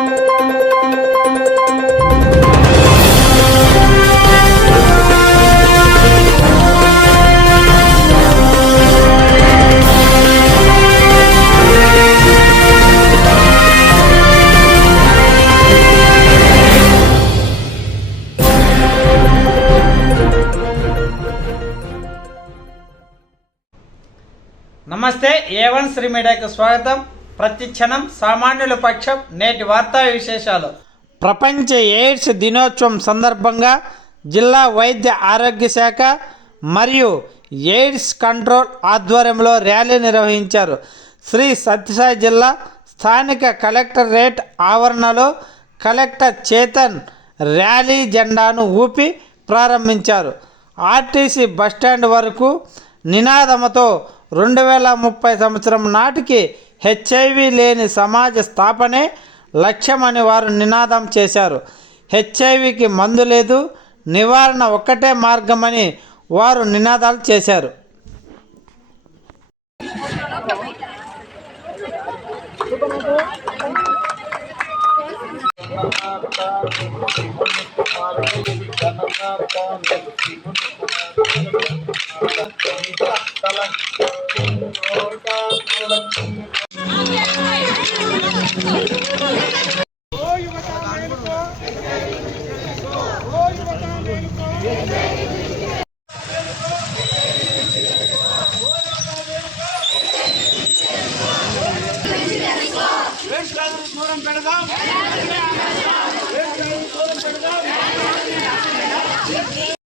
నమస్తే A1 శ్రీ మీడియాకు స్వాగతం. ప్రతి క్షణం సామాన్యుల పక్షం. నేటి వార్తా విశేషాలు. ప్రపంచ ఎయిడ్స్ దినోత్సవం సందర్భంగా జిల్లా వైద్య ఆరోగ్య శాఖ మరియు ఎయిడ్స్ కంట్రోల్ ఆధ్వర్యంలో ర్యాలీ నిర్వహించారు. శ్రీ సత్యసాయి జిల్లా స్థానిక కలెక్టరేట్ ఆవరణలో కలెక్టర్ చేతన్ ర్యాలీ జెండాను ఊపి ప్రారంభించారు. ఆర్టీసీ బస్టాండ్ వరకు నినాదంతో 2030 సంవత్సరం నాటికి హెచ్ఐవి లేని సమాజ స్థాపనే లక్ష్యమని వారు నినాదం చేశారు. హెచ్ఐవికి మందు లేదు, నివారణ ఒక్కటే మార్గమని వారు నినాదాలు చేశారు.